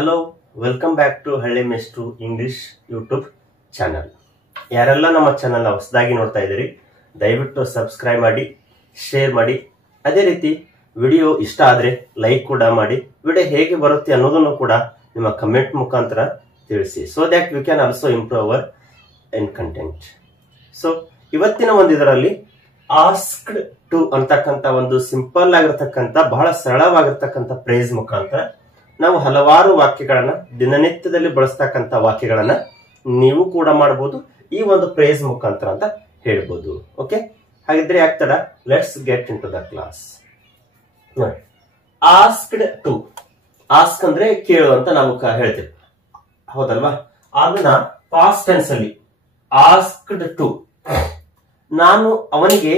Hello, welcome back to ಹಳ್ಳಿ ಮೇಸ್ಟ್ರು English YouTube channel. ಯಾರೆಲ್ಲ ನಮ್ಮ ಚಾನಲ್ ಹೊಸದಾಗಿ ನೋಡ್ತಾ ಇದ್ದೀರಿ, ದಯವಿಟ್ಟು ಸಬ್ಸ್ಕ್ರೈಬ್ ಮಾಡಿ, ಶೇರ್ ಮಾಡಿ. ಅದೇ ರೀತಿ ವಿಡಿಯೋ ಇಷ್ಟ ಆದರೆ ಲೈಕ್ ಕೂಡ ಮಾಡಿ. ವಿಡಿಯೋ ಹೇಗೆ ಬರುತ್ತೆ ಅನ್ನೋದನ್ನು ಕೂಡ ನಿಮ್ಮ ಕಮೆಂಟ್ ಮುಖಾಂತರ ತಿಳಿಸಿ, so that we can also improve our in content. So ಇವತ್ತಿನ ಒಂದು ಇದರಲ್ಲಿ ಆಸ್ಕ್ಡ್ ಟು ಅಂತಕ್ಕಂಥ ಒಂದು ಸಿಂಪಲ್ ಆಗಿರ್ತಕ್ಕಂಥ ಬಹಳ ಸರಳವಾಗಿರ್ತಕ್ಕಂಥ ಫ್ರೇಸ್ ಮುಖಾಂತರ ನಾವು ಹಲವಾರು ವಾಕ್ಯಗಳನ್ನ ದಿನನಿತ್ಯದಲ್ಲಿ ಬಳಸ್ತಕ್ಕಂಥ ವಾಕ್ಯಗಳನ್ನ ನೀವು ಕೂಡ ಮಾಡಬಹುದು ಈ ಒಂದು ಫ್ರೇಸ್ ಮುಖಾಂತರ ಅಂತ ಹೇಳ್ಬೋದು. ಓಕೆ, ಹಾಗಿದ್ರೆ ಯಾಕ್ತಡ, let's get into the class. ನೋಡಿ, ಆಸ್ಕ್ಡ್ ಟು, ಆಸ್ಕ್ ಅಂದ್ರೆ ಕೇಳು ಅಂತ ನಾವು ಹೇಳ್ತೇವೆ, ಹೌದಲ್ವಾ? ಅದನ್ನ ಪಾಸ್ಟ್ ಟೆನ್ಸ್ ಅಲ್ಲಿ ಆಸ್ಕ್ಡ್ ಟು, ನಾನು ಅವನಿಗೆ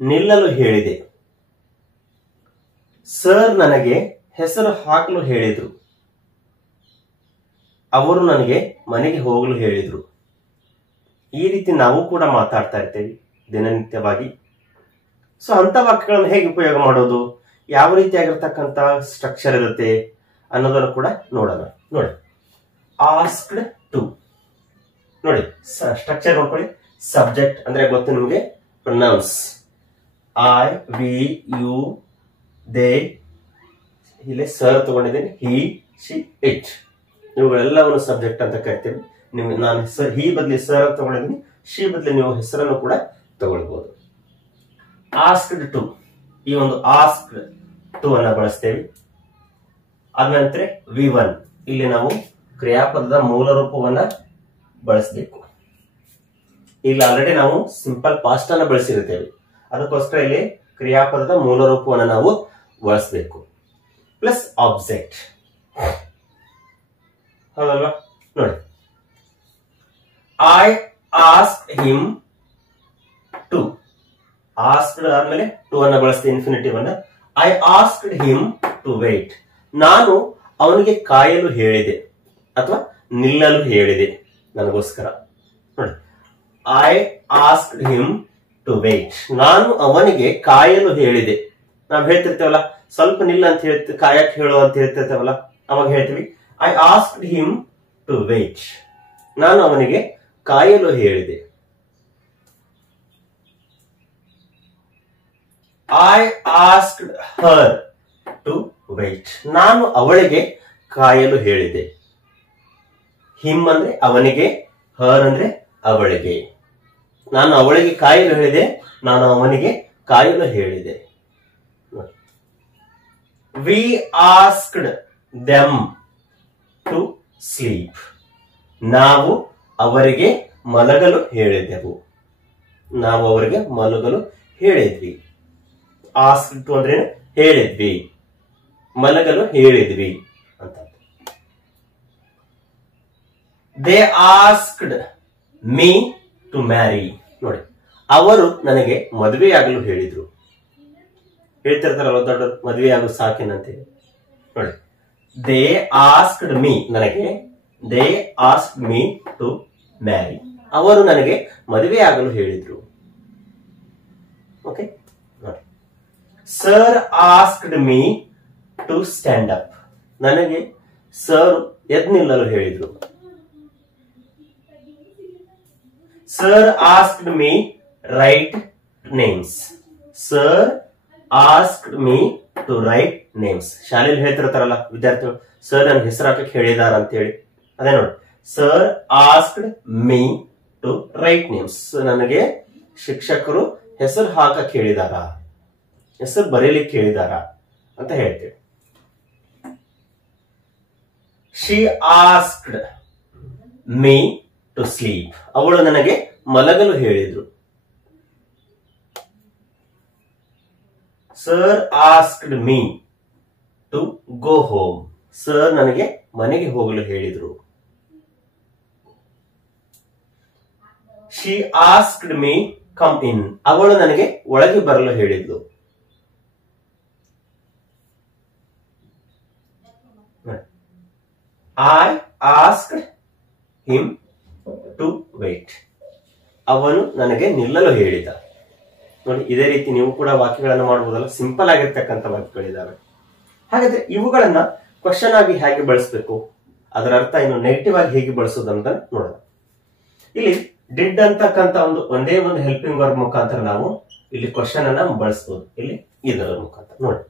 ನಿಲ್ಲಲು ಹೇಳಿದೆ. ಸರ್ ನನಗೆ ಹೆಸರು ಹಾಕಲು ಹೇಳಿದ್ರು. ಅವರು ನನಗೆ ಮನೆಗೆ ಹೋಗಲು ಹೇಳಿದ್ರು. ಈ ರೀತಿ ನಾವು ಕೂಡ ಮಾತಾಡ್ತಾ ಇರ್ತೇವೆ ದಿನನಿತ್ಯವಾಗಿ. ಸೊ ಅಂತ ವಾಕ್ಯಗಳನ್ನು ಹೇಗೆ ಉಪಯೋಗ ಮಾಡೋದು, ಯಾವ ರೀತಿಯಾಗಿರ್ತಕ್ಕಂಥ ಸ್ಟ್ರಕ್ಚರ್ ಇರುತ್ತೆ ಅನ್ನೋದನ್ನು ಕೂಡ ನೋಡೋಣ. ನೋಡಿ, ಆಸ್ಕ್ಡ್ ಟು, ನೋಡಿ ಸ್ಟ್ರಕ್ಚರ್ ನೋಡ್ಕೊಳ್ಳಿ. ಸಬ್ಜೆಕ್ಟ್ ಅಂದ್ರೆ ಗೊತ್ತು ನಿಮಗೆ, pronouns I, we, you, they. ಇಲ್ಲಿ ಸರ್ ತಗೊಂಡಿದ್ದೀನಿ, ಹಿ, ಶಿ, ಇಟ್, ಇವುಗಳೆಲ್ಲವನ್ನು ಸಬ್ಜೆಕ್ಟ್ ಅಂತ ಕರಿತೀವಿ. ನಿಮ್ಗೆ ನಾನು ಸರ್ ಹಿ ಬದಲಿ ಸರ್ ಅಂತ ತಗೊಂಡಿದ್ದೀನಿ, ಶಿ ಬದಲಿ ನೀವು ಹೆಸರನ್ನು ಕೂಡ ತಗೊಳ್ಬಹುದು. ಆಸ್ಕ್ಡ್ ಟು, ಈ ಒಂದು ಆಸ್ಕ್ಡ್ ಟು ಅನ್ನ ಬಳಸ್ತೇವೆ. ಅದ ನಂತರ ವಿ1, ಇಲ್ಲಿ ನಾವು ಕ್ರಿಯಾಪದದ ಮೂಲ ರೂಪವನ್ನ ಬಳಸಬೇಕು. ಇಲ್ಲಿ ಆಲ್ರೆಡಿ ನಾವು ಸಿಂಪಲ್ ಪಾಸ್ಟ್ ಅನ್ನ ಬಳಸಿರುತ್ತೇವೆ, ಅದಕ್ಕೋಸ್ಕರ ಇಲ್ಲಿ ಕ್ರಿಯಾಪದದ ಮೂಲ ರೂಪವನ್ನ ನಾವು ಬಳಸಬೇಕು. ಪ್ಲಸ್ ಆಬ್ಜೆಕ್ಟ್, ಹೌದಲ್ವಾ? ನೋಡಿ, I asked him to, asked ಆದ್ಮೇಲೆ ಟು ಅನ್ನ ಬಳಸ್ತೀವಿ, ಇನ್ಫಿನಿಟಿವ್ ಅನ್ನ. I asked him to wait, ನಾನು ಅವನಿಗೆ ಕಾಯಲು ಹೇಳಿದೆ ಅಥವಾ ನಿಲ್ಲಲು ಹೇಳಿದೆ ನನಗೋಸ್ಕರ. ನೋಡಿ, I asked him to wait, ನಾನು ಅವನಿಗೆ ಕಾಯಲು ಹೇಳಿದೆ. ನಾವ್ ಹೇಳ್ತಿರ್ತೇವಲ್ಲ, ಸ್ವಲ್ಪ ನಿಲ್ಲ ಅಂತ ಹೇಳ್ತೀವಿ, ಕಾಯಕ್ ಹೇಳು ಅಂತ ಹೇಳ್ತಿರ್ತೇವಲ್ಲ, ಅವಾಗ ಹೇಳ್ತೀವಿ I asked him to wait, ನಾನು ಅವನಿಗೆ ಕಾಯಲು ಹೇಳಿದೆ. I asked her to wait, ನಾನು ಅವಳಿಗೆ ಕಾಯಲು ಹೇಳಿದೆ. ಹಿಮ್ ಅಂದ್ರೆ ಅವನಿಗೆ, ಹರ್ ಅಂದ್ರೆ ಅವಳಿಗೆ. ನಾನು ಅವಳಿಗೆ ಕಾಯಲು ಹೇಳಿದೆ, ನಾನು ಅವನಿಗೆ ಕಾಯಲು ಹೇಳಿದೆ. We asked them to sleep, ನಾವು ಅವರಿಗೆ ಮಲಗಲು ಹೇಳಿದೆವು. ನಾವು ಅವರಿಗೆ ಮಲಗಲು ಹೇಳಿದ್ವಿ. ಆಸ್ಕ್ಡ್ ಟು ಅಂದ್ರೆ ಹೇಳಿದ್ವಿ, ಮಲಗಲು ಹೇಳಿದ್ವಿ ಅಂತ. They asked me to marry, ನೋಡಿ, ಅವರು ನನಗೆ ಮದುವೆಯಾಗಲು ಹೇಳಿದ್ರು. ಹೇಳ್ತಿರ್ತಾರಲ್ಲ ದೊಡ್ಡವರು, ಮದುವೆಯಾಗಲು ಸಾಕೇನಂತೇಳಿ. ನೋಡಿ, ದೇ ಆಸ್ಕ್ಡ್ ಮೀ, ನನಗೆ, they asked me to marry, ಅವರು ನನಗೆ ಮದುವೆಯಾಗಲು ಹೇಳಿದ್ರು. ಓಕೆ, ನೋಡಿ, sir asked me to stand up, ನನಗೆ ಸರ್ ಎದ್ದು ನಿಲ್ಲಲು ಹೇಳಿದ್ರು. Sir asked me write names, sir asked me to write names. ಶಾಲೆಯಲ್ಲಿ ಹೇಳ್ತಿರ್ತಾರಲ್ಲ ವಿದ್ಯಾರ್ಥಿಗಳು, ಸರ್ ನನ್ನ ಹೆಸರು ಹಾಕಕ್ಕೆ ಹೇಳಿದಾರ ಅಂತ ಹೇಳಿ. ಅದೇ ನೋಡಿ, sir asked me to write names, ನನಗೆ ಶಿಕ್ಷಕರು ಹೆಸರು ಹಾಕಕ್ಕೆ ಹೇಳಿದಾರ, ಹೆಸರು ಬರೀಲಿಕ್ಕೆ ಹೇಳಿದಾರ ಅಂತ ಹೇಳ್ತೇವೆ. She asked me to sleep, ಅವಳು ನನಗೆ ಮಲಗಲು ಹೇಳಿದ್ರು. Sir asked me to go home, sir ನನಗೆ ಮನೆಗೆ ಹೋಗಲು ಹೇಳಿದ್ರು. She asked me come in, ಅವಳು ನನಗೆ ಒಳಗೆ ಬರಲು ಹೇಳಿದ್ಲು. I asked him to wait, ಅವನು ನನಗೆ ನಿಲ್ಲಲು ಹೇಳಿದ. ನೋಡಿ, ಇದೇ ರೀತಿ ನೀವು ಕೂಡ ವಾಕ್ಯಗಳನ್ನು ಮಾಡಬಹುದಲ್ಲ, ಸಿಂಪಲ್ ಆಗಿರ್ತಕ್ಕಂಥ ವಾಕ್ಯಗಳಿದಾವೆ. ಹಾಗಾದ್ರೆ ಇವುಗಳನ್ನ ಕ್ವಶನ್ ಆಗಿ ಹೇಗೆ ಬಳಸಬೇಕು, ಅದರ ಅರ್ಥ ಇನ್ನು ನೆಗೆಟಿವ್ ಆಗಿ ಹೇಗೆ ಬಳಸೋದು ಅಂತ ನೋಡೋಣ. ಇಲ್ಲಿ ಡಿಡ್ ಅಂತಕ್ಕಂತ ಒಂದೇ ಒಂದು ಹೆಲ್ಪಿಂಗ್ ವರ್ಬ್ ಮುಖಾಂತರ ನಾವು ಇಲ್ಲಿ ಕ್ವಶನ್ ಅನ್ನ ಬಳಸಬಹುದು. ಇಲ್ಲಿ ಇದರ ಮುಖಾಂತರ ನೋಡಿ,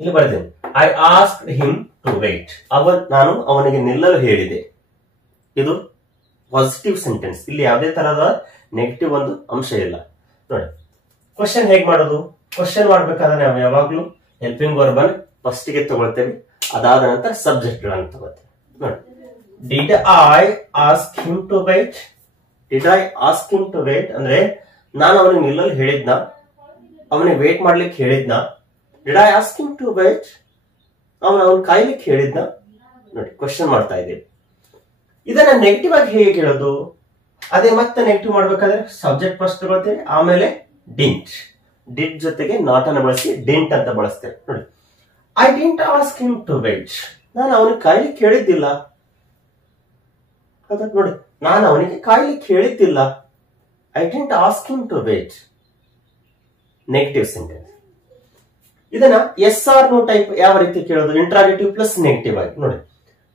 ಇಲ್ಲಿ ಬರೆದೇನೆ, I asked him to wait. ನಾನು ಅವನಿಗೆ ನಿಲ್ಲಲು ಹೇಳಿದೆ. ಇದು ಪಾಸಿಟಿವ್ ಸೆಂಟೆನ್ಸ್, ಇಲ್ಲಿ ಯಾವುದೇ ತರಹದ ನೆಗೆಟಿವ್ ಒಂದು ಅಂಶ ಇಲ್ಲ. ನೋಡಿ, ಕ್ವಶನ್ ಹೇಗೆ ಮಾಡೋದು? ಕ್ವಶನ್ ಮಾಡ್ಬೇಕಾದ್ರೆ ನಾವು ಯಾವಾಗ್ಲೂ ಹೆಲ್ಪಿಂಗ್ ವರ್ಬ್ ಅನ್ನು ಫಸ್ಟ್ ಗೆ ತಗೊಳ್ತೇವೆ, ಅದಾದ ನಂತರ ಸಬ್ಜೆಕ್ಟ್ ಗಳನ್ನು ತಗೊಳ್ತೇವೆ. ನೋಡಿ, did I ask him to wait? Did I ask him to wait ಅಂದ್ರೆ ನಾನು ಅವನಿಗೆ ನಿಲ್ಲಲು ಹೇಳಿದ್ನ, ಅವನಿಗೆ ವೇಟ್ ಮಾಡ್ಲಿಕ್ಕೆ ಹೇಳಿದ್ನ. Did I ask him to wait? ಅವನ ಕಾಯ್ಲಿಕ್ಕೆ ಹೇಳಿದ್ನ. ನೋಡಿ, ಕ್ವಶನ್ ಮಾಡ್ತಾ ಇದ್ದೇವೆ. ಇದನ್ನ ನೆಗೆಟಿವ್ ಆಗಿ ಹೇಗೆ ಹೇಳೋದು? ಅದೇ ಮತ್ತೆ ನೆಗೆಟಿವ್ ಮಾಡ್ಬೇಕಾದ್ರೆ ಸಬ್ಜೆಕ್ಟ್ ಫಸ್ಟ್ ತಗೊಳ್ತೇವೆ, ಆಮೇಲೆ ಡಿಂಟ್. ಡಿಡ್ ಜೊತೆಗೆ ನಾಟ್ ಅನ್ನು ಬಳಸಿ ಡಿಂಟ್ ಅಂತ ಬಳಸ್ತೇವೆ. ನೋಡಿ, I didn't ask him to wait. ನಾನು ಅವನಿಗೆ ಕಾಯ್ಲಿಕ್ಕೆ ಹೇಳಿದ್ದಿಲ್ಲ. ನೋಡಿ, ನಾನು ಅವನಿಗೆ ಕಾಯ್ಲಿಕ್ಕೆ ಹೇಳಿದ್ದಿಲ್ಲ. I didn't ask him to wait. Negative sentence. ಇದನ್ನ ಎಸ್ ಆರ್ ನೋ ಟೈಪ್ ಯಾವ ರೀತಿ ಕೇಳೋದು? ಇಂಟ್ರಾಗೇಟಿವ್ ಪ್ಲಸ್ ನೆಗೆಟಿವ್ ಆಗಿ. ನೋಡಿ,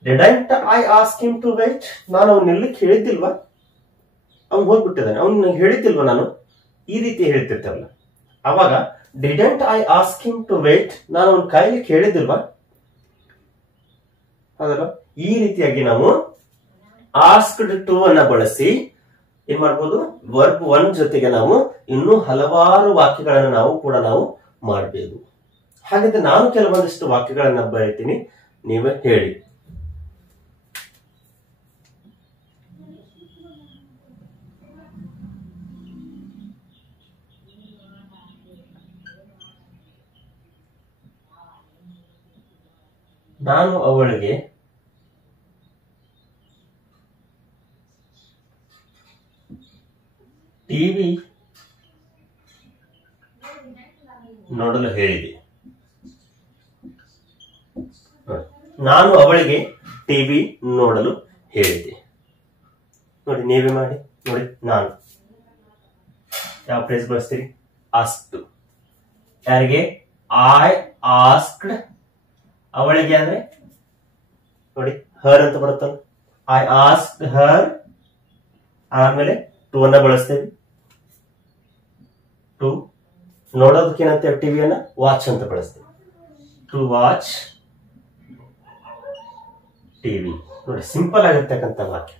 didn't I ask him to wait? ನಾನು ಅವ್ನು ನಿಲ್ಲಕ್ಕೆ ಹೇಳಿದ್ದಿಲ್ವಾ? ಅವ್ನು ಹೋಗ್ಬಿಟ್ಟಿದ್ದಾನೆ, ಅವ್ನು ಹೇಳಿದ್ದಿಲ್ವಾ ನಾನು? ಈ ರೀತಿ ಹೇಳ್ತಿರ್ತೇವಲ್ಲ, ಅವಾಗ didn't I ask him to wait, ನಾನು ಅವ್ನು ಕಾಯ್ಲಿಕ್ಕೆ ಹೇಳಿದ್ದಿಲ್ವಾ? ಅದಲ್ಲ, ಈ ರೀತಿಯಾಗಿ ನಾವು ಆಸ್ಕ್ಡ್ ಟು ಅನ್ನ ಬಳಸಿ ಏನ್ ಮಾಡ್ಬೋದು? ವರ್ಬ್ ಒನ್ ಜೊತೆಗೆ ನಾವು ಇನ್ನೂ ಹಲವಾರು ವಾಕ್ಯಗಳನ್ನು ನಾವು ಮಾಡಬಹುದು. ಹಾಗಾದ್ರೆ ನಾನು ಕೆಲವೊಂದಿಷ್ಟು ವಾಕ್ಯಗಳನ್ನ ಬರೀತೀನಿ, ನೀವೇ ಹೇಳಿ. ನಾನು ಅವಳಿಗೆ ಟಿವಿ ನೋಡಲು ಹೇಳಿದೆ. ನಾನು ಅವಳಿಗೆ ಟಿವಿ ನೋಡಲು ಹೇಳಿದೆ. ನೋಡಿ, ನೀವೇ ಮಾಡಿ ನೋಡಿ. ನಾನು ಯಾವ ಫ್ರೇಸ್ ಬಳಸ್ತೀರಿ? ಆಸ್ಕ್ಡ್. ಯಾರಿಗೆ? I asked. ಅವಳಿಗೆ ಅಂದ್ರೆ ನೋಡಿ, ಹರ್ ಅಂತ ಬರುತ್ತಲ್ಲ, ಐ ಆಸ್ಕ್ಡ್ ಹರ್. ಆಮೇಲೆ ಟು ಅನ್ನ ಬಳಸ್ತೇವೆ. ಟು ನೋಡೋದಕ್ಕೆ ಏನಂತೇವೆ? ಟಿವಿಯನ್ನ ವಾಚ್ ಅಂತ ಬಳಸ್ತೇವೆ. To watch TV. ನೋಡಿ, ಸಿಂಪಲ್ ಆಗಿರ್ತಕ್ಕಂಥ ವಾಕ್ಯ.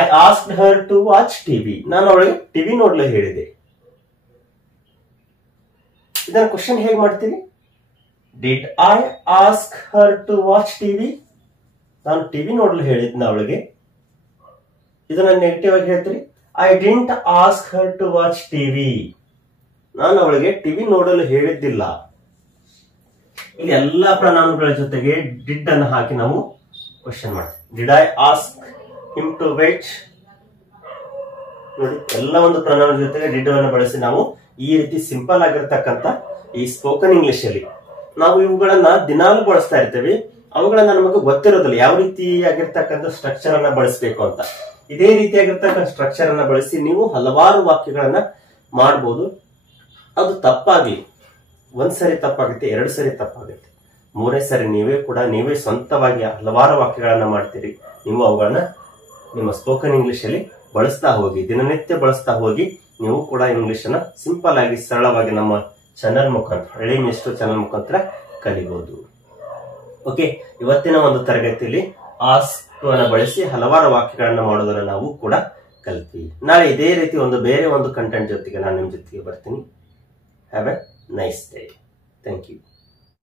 I asked her to watch TV. ನಾನು ಅವಳಿಗೆ ಟಿವಿ ನೋಡಲು ಹೇಳಿದೆ. ಇದನ್ನ ಕ್ವಶನ್ ಹೇಗೆ ಮಾಡ್ತೀವಿ? Did I ask her to watch TV? ನಾನು ಟಿವಿ ನೋಡಲು ಹೇಳಿದ್ನ ಅವಳಿಗೆ. ಇದನ್ನ ನೆಗೆಟಿವ್ ಆಗಿ ಹೇಳ್ತೀರಿ, I didn't ask her to watch TV. ನಾನು ಅವಳಿಗೆ ಟಿವಿ ನೋಡಲು ಹೇಳಿದ್ದಿಲ್ಲ. ಇಲ್ಲಿ ಎಲ್ಲಾ ಪ್ರನಾಮಗಳ ಜೊತೆಗೆ ಡಿಡ್ ಅನ್ನು ಹಾಕಿ ನಾವು ಕ್ವಶನ್ ಮಾಡ್ತೀವಿ. Did I ask him to wait? ನೋಡಿ, ಎಲ್ಲ ಒಂದು ಪ್ರನಾಮ ಜೊತೆಗೆ ಡಿಡ್ ಅನ್ನು ಬಳಸಿ ನಾವು ಈ ರೀತಿ ಸಿಂಪಲ್ ಆಗಿರ್ತಕ್ಕಂಥ ಈ ಸ್ಪೋಕನ್ ಇಂಗ್ಲಿಷ್ ಅಲ್ಲಿ ನಾವು ಇವುಗಳನ್ನ ದಿನಾಲು ಬಳಸ್ತಾ ಇರ್ತೇವೆ. ಅವುಗಳನ್ನ ನಮಗೆ ಗೊತ್ತಿರೋದಿಲ್ಲ ಯಾವ ರೀತಿಯಾಗಿರ್ತಕ್ಕಂಥ ಸ್ಟ್ರಕ್ಚರ್ ಅನ್ನ ಬಳಸಬೇಕು ಅಂತ. ಇದೇ ರೀತಿಯಾಗಿರ್ತಕ್ಕಂಥ ಸ್ಟ್ರಕ್ಚರ್ ಅನ್ನ ಬಳಸಿ ನೀವು ಹಲವಾರು ವಾಕ್ಯಗಳನ್ನ ಮಾಡಬಹುದು. ಅದು ತಪ್ಪಾಗ್ಲಿ, ಒಂದ್ಸರಿ ತಪ್ಪಾಗುತ್ತೆ, 2 ಸರಿ ತಪ್ಪಾಗುತ್ತೆ, 3ನೇ ಸರಿ ನೀವೇ ಸ್ವಂತವಾಗಿ ಹಲವಾರು ವಾಕ್ಯಗಳನ್ನ ಮಾಡ್ತೀರಿ. ನೀವು ಅವುಗಳನ್ನ ನಿಮ್ಮ ಸ್ಪೋಕನ್ ಇಂಗ್ಲಿಷ್ ಅಲ್ಲಿ ಬಳಸ್ತಾ ಹೋಗಿ, ದಿನನಿತ್ಯ ಬಳಸ್ತಾ ಹೋಗಿ. ನೀವು ಕೂಡ ಇಂಗ್ಲಿಷ್ ಅನ್ನ ಸಿಂಪಲ್ ಆಗಿ ಸರಳವಾಗಿ ನಮ್ಮ ಚಾನಲ್ ಮುಖಾಂತರ, ಹಳ್ಳಿ ಮಿಸ್ಟರ್ ಚಾನಲ್ ಮುಖಾಂತರ ಕಲಿಬಹುದು. ಓಕೆ, ಇವತ್ತಿನ ಒಂದು ತರಗತಿಯಲ್ಲಿ ಆಸ್ಕ್ ಅನ್ನ ಬಳಸಿ ಹಲವಾರು ವಾಕ್ಯಗಳನ್ನ ಮಾಡೋದನ್ನ ನಾವು ಕೂಡ ಕಲಿತೀವಿ. ನಾಳೆ ಇದೇ ರೀತಿ ಬೇರೆ ಒಂದು ಕಂಟೆಂಟ್ ಜೊತೆಗೆ ನಾನು ನಿಮ್ ಜೊತೆಗೆ ಬರ್ತೀನಿ. Have a nice day. Thank you.